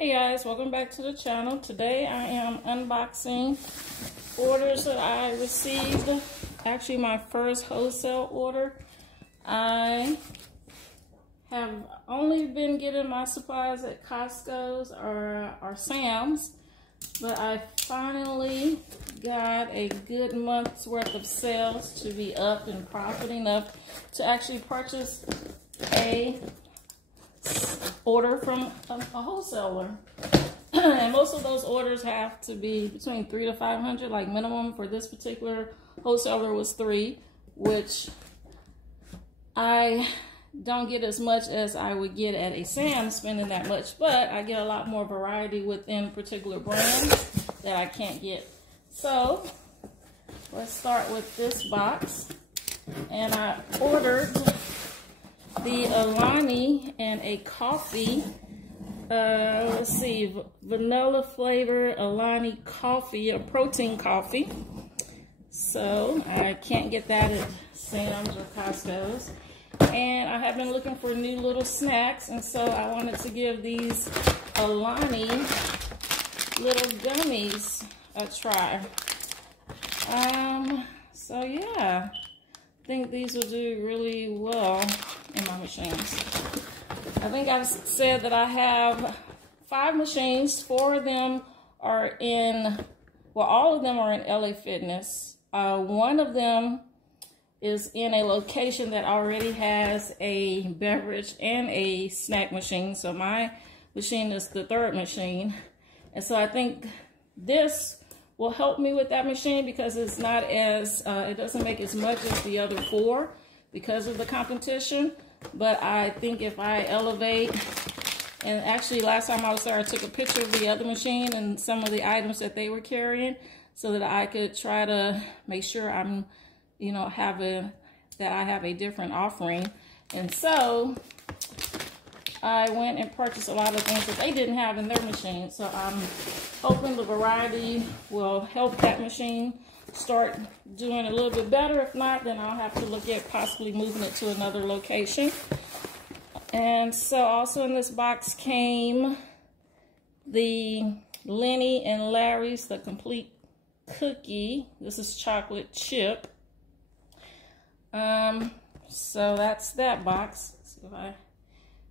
Hey guys, welcome back to the channel. Today I am unboxing orders that I received. Actually my first wholesale order. I have only been getting my supplies at Costco's or Sam's, but I finally got a good month's worth of sales to be up and profit enough to actually purchase a order from a wholesaler. And most of those orders have to be between $300 to $500, like minimum. For this particular wholesaler was $300, which I don't get as much as I would get at a Sam's spending that much, but I get a lot more variety within particular brands that I can't get. So let's start with this box. And I ordered the Alani and a coffee, let's see, vanilla flavor Alani coffee, a protein coffee. So I can't get that at Sam's or Costco's. And I have been looking for new little snacks, and so I wanted to give these Alani little gummies a try. So yeah, I think these will do really well in my machines. I think I said that I have 5 machines. 4 of them are in, well, all of them are in LA Fitness. One of them is in a location that already has a beverage and a snack machine. So my machine is the 3rd machine. And so I think this will help me with that machine because it's not as, it doesn't make as much as the other 4 because of the competition. But I think if I elevate, and actually last time I was there, I took a picture of the other machine and some of the items that they were carrying so that I could try to make sure I'm, you know, that I have a different offering. And so I went and purchased a lot of things that they didn't have in their machine. So I'm hoping the variety will help that machine start doing a little bit better. If not, then I'll have to look at possibly moving it to another location. And so also in this box came the Lenny and Larry's The Complete Cookie. This is chocolate chip. So that's that box. Let's see if I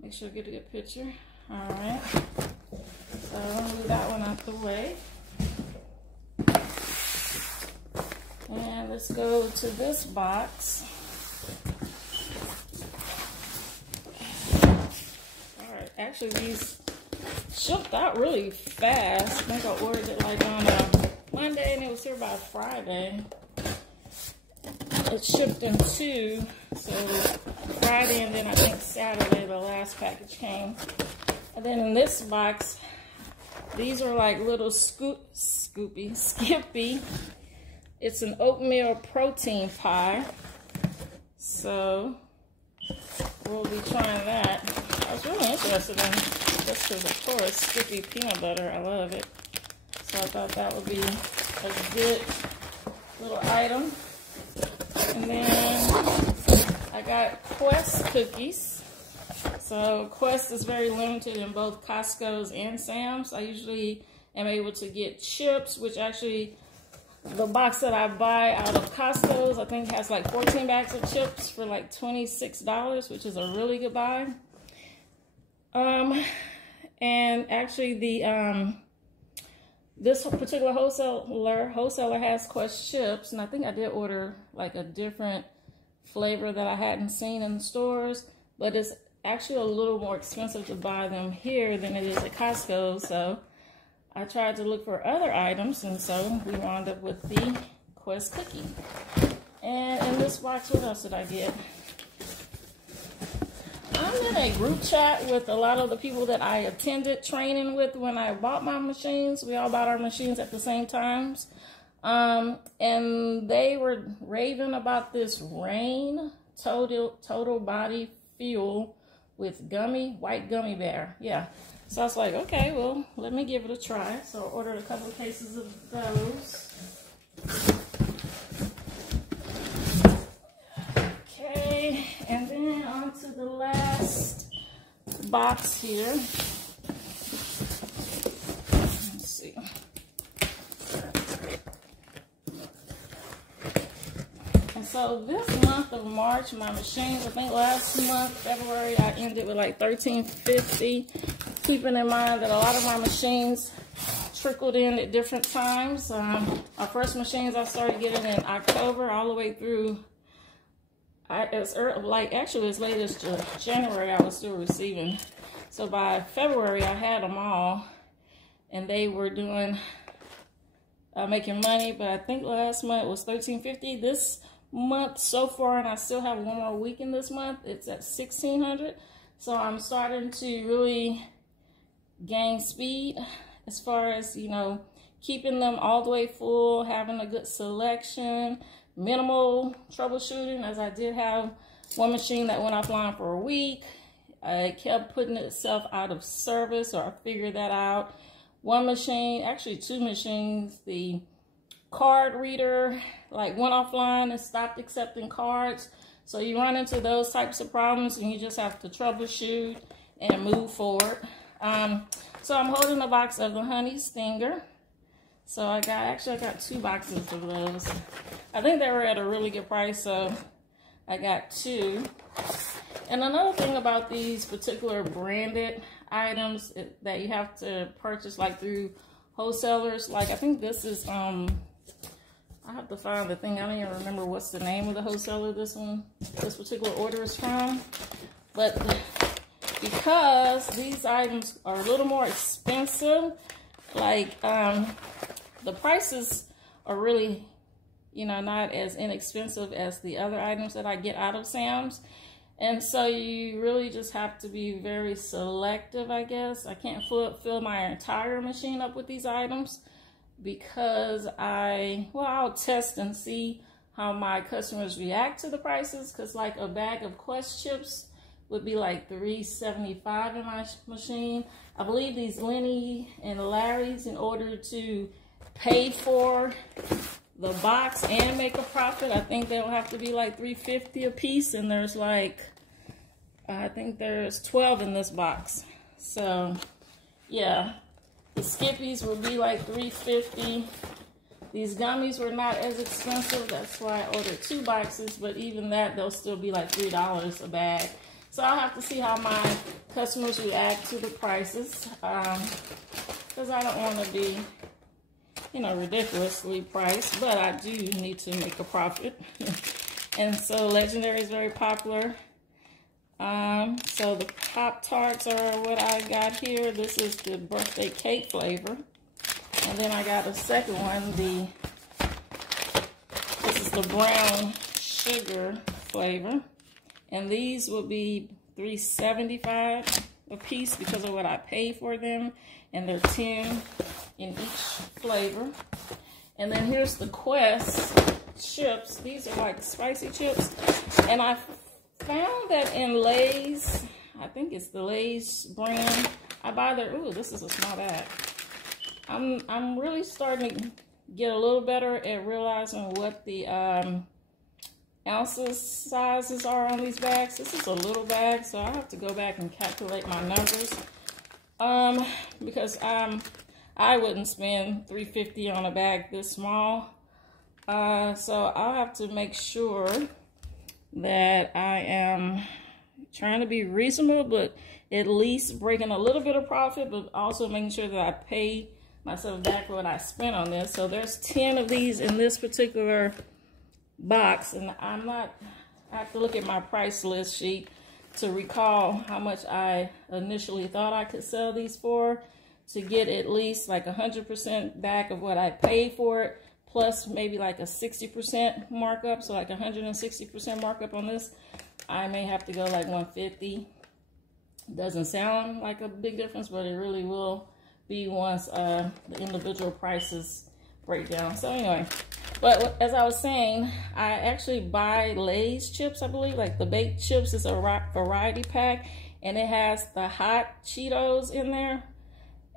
make sure I get a good picture. All right. So I'll move that one out the way. And let's go to this box. All right. Actually, these shipped out really fast. I think I ordered it like on a Monday and it was here by Friday. It shipped in 2, so Friday and then I think Saturday the last package came. And then in this box, these are like little Skippy. It's an oatmeal protein pie. So we'll be trying that. I was really interested in this because of course Skippy peanut butter, I love it. So I thought that would be a good little item. And then I got Quest cookies. So Quest is very limited in both Costco's and Sam's. I usually am able to get chips, which actually the box that I buy out of Costco's I think has like 14 bags of chips for like $26, which is a really good buy. And actually the this particular wholesaler has Quest chips, and I think I did order like a different flavor that I hadn't seen in the stores, but it's actually a little more expensive to buy them here than it is at Costco. So I tried to look for other items, and so we wound up with the Quest cookie. And in this box, what else did I get? I'm in a group chat with a lot of the people that I attended training with when I bought my machines. We all bought our machines at the same times. And they were raving about this Rain Total Body Fuel with white gummy bear. Yeah. So I was like, okay, well, let me give it a try. So I ordered a couple of cases of those. Okay, and then on to the last box here. So this month of March, my machines, I think last month, February, I ended with like $13.50. Keeping in mind that a lot of my machines trickled in at different times. Our first machines I started getting in October all the way through, as late as January I was still receiving. So by February I had them all, and they were doing, making money, but I think last month was $13.50. This month so far, and I still have one more week in this month, it's at $1,600. So I'm starting to really gain speed as far as, you know, keeping them all the way full, having a good selection, minimal troubleshooting, as I did have one machine that went offline for a week. It kept putting itself out of service, or I figured that out. One machine, actually two machines, the card reader like went offline and stopped accepting cards. So you run into those types of problems and you just have to troubleshoot and move forward. So I'm holding a box of the Honey Stinger. So I got 2 boxes of those. I think they were at a really good price, so I got 2. And another thing about these particular branded items that you have to purchase like through wholesalers, like I think this is, I have to find the thing. I don't even remember what's the name of the wholesaler this particular order is from. But because these items are a little more expensive, like the prices are really, you know, not as inexpensive as the other items that I get out of Sam's. And so you really just have to be very selective, I guess. I can't fill my entire machine up with these items because I'll test and see how my customers react to the prices. Because like a bag of Quest chips would be like $3.75 in my machine. I believe these Lenny and Larry's, in order to pay for the box and make a profit, I think they'll have to be like $3.50 a piece, and there's like, I think there's 12 in this box. So yeah, the Skippies would be like $3.50. These gummies were not as expensive, that's why I ordered 2 boxes, but even that, they'll still be like $3 a bag. So I'll have to see how my customers react to the prices, because I don't want to be, you know, ridiculously priced, but I do need to make a profit. And so Legendary is very popular. So the Pop-Tarts are what I got here. This is the birthday cake flavor. And then I got a second one, this is the brown sugar flavor. And these will be $3.75 a piece because of what I paid for them. And they're 10 in each flavor. And then here's the Quest chips. These are like spicy chips. And I found that in Lay's, I think it's the Lay's brand, I buy their, ooh, this is a small bag. I'm really starting to get a little better at realizing what the ounces sizes are on these bags. This is a little bag, so I have to go back and calculate my numbers. Because I wouldn't spend $3.50 on a bag this small. So I'll have to make sure that I am trying to be reasonable, but at least breaking a little bit of profit, but also making sure that I pay myself back for what I spent on this. So there's 10 of these in this particular box, and I have to look at my price list sheet to recall how much I initially thought I could sell these for, to get at least like 100% back of what I paid for it, plus maybe like a 60% markup, so like 160% markup on this. I may have to go like 150. Doesn't sound like a big difference, but it really will be once the individual prices break down. So anyway, but as I was saying, I actually buy Lay's chips, I believe, like the baked chips is a variety pack, and it has the hot Cheetos in there,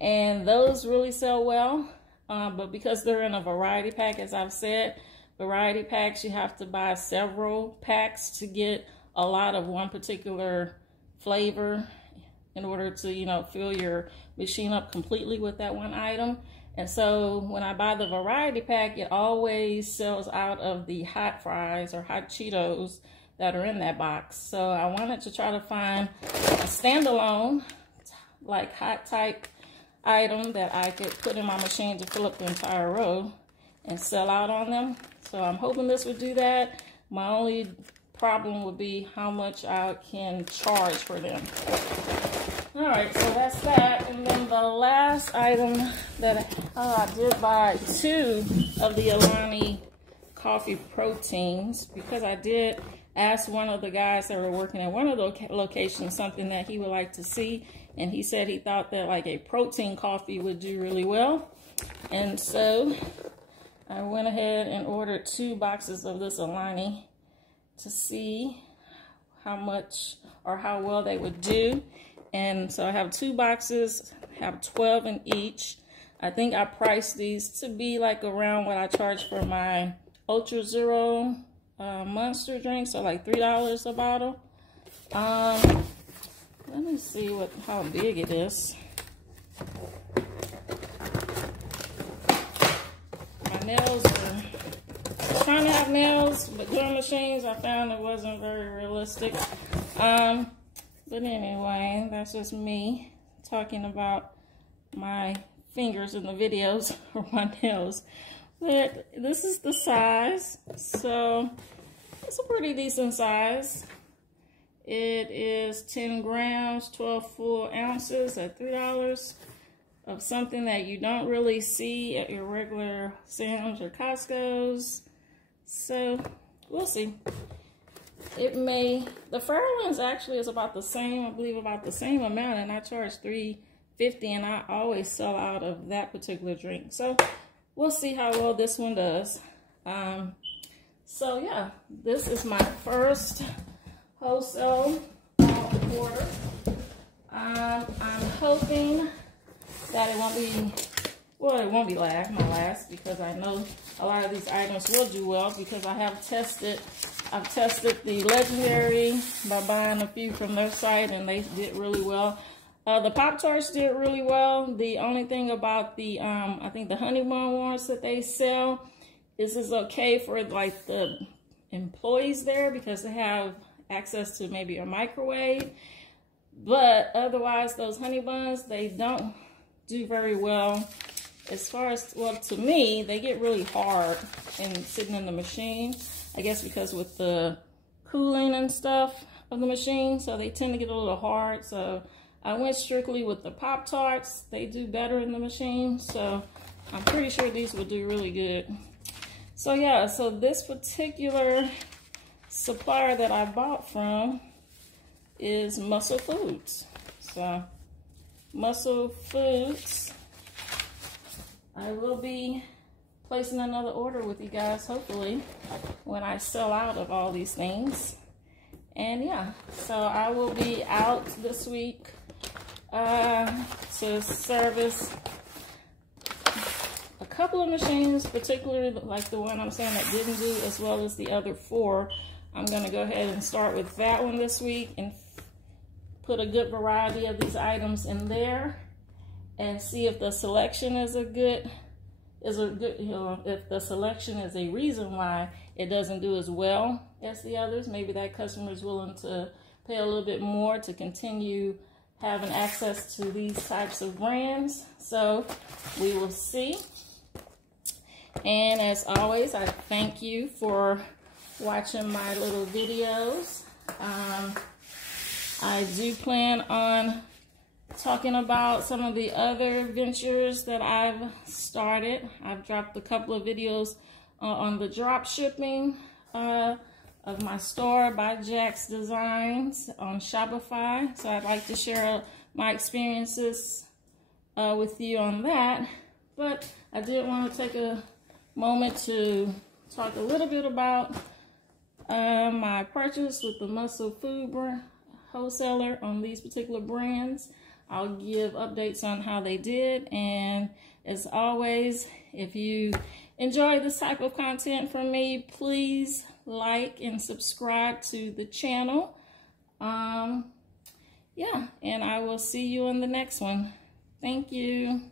and those really sell well. But because they're in a variety pack, as I've said, variety packs, you have to buy several packs to get a lot of one particular flavor in order to, you know, fill your machine up completely with that one item. And so when I buy the variety pack, it always sells out of the hot fries or hot Cheetos that are in that box. So I wanted to try to find a standalone, like hot type item that I could put in my machine to fill up the entire row and sell out on them. So I'm hoping this would do that. My only problem would be how much I can charge for them. All right, so that's that. And then the last item that I did buy 2 of the Alani coffee proteins, because I did ask one of the guys that were working at one of the locations something that he would like to see, and he said he thought that like a protein coffee would do really well. And so I went ahead and ordered 2 boxes of this Alani to see how much or how well they would do. And so I have 2 boxes, have 12 in each. I think I priced these to be like around what I charge for my Ultra Zero Monster drink, so like $3 a bottle. Let me see how big it is. My nails are trying to have nails, but doing machines, I found it wasn't very realistic. But anyway, that's just me talking about my fingers in the videos or my nails. But this is the size, so it's a pretty decent size. It is 10 grams, 12 full ounces at $3 of something that you don't really see at your regular Sam's or Costco's. So we'll see. It may, the Fairlands actually is about the same, I believe about the same amount, and I charge $3.50, and I always sell out of that particular drink. So we'll see how well this one does. So yeah, this is my first wholesale order. I'm hoping that it won't be, well, it won't be my last, because I know a lot of these items will do well, because I've tested the Legendary by buying a few from their site, and they did really well. The Pop-Tarts did really well. The only thing about the, I think the honey bun ones that they sell, this is okay for like the employees there, because they have access to maybe a microwave. But otherwise, those honey buns, they don't do very well. As far as, well, to me, they get really hard in sitting in the machine. I guess because with the cooling and stuff of the machine, so they tend to get a little hard. So I went strictly with the Pop-Tarts. They do better in the machine, so I'm pretty sure these will do really good. So yeah, so this particular supplier that I bought from is Muscle Foods. So Muscle Foods, I will be placing another order with you guys, hopefully, when I sell out of all these things. And yeah, so I will be out this week to service a couple of machines, particularly like the one I'm saying that didn't do as well as the other 4. I'm going to go ahead and start with that one this week and put a good variety of these items in there and see if the selection is good, you know, if the selection is a reason why it doesn't do as well as the others. Maybe that customer is willing to pay a little bit more to continue having access to these types of brands. So we will see. And as always, I thank you for watching my little videos. I do plan on talking about some of the other ventures that I've started. I've dropped a couple of videos on the drop shipping of my store by Jack's Designs on Shopify. So I'd like to share my experiences with you on that. But I did want to take a moment to talk a little bit about my purchase with the Muscle Food wholesaler on these particular brands. I'll give updates on how they did, and as always, if you enjoy this type of content from me, please like and subscribe to the channel. Yeah, and I will see you in the next one. Thank you.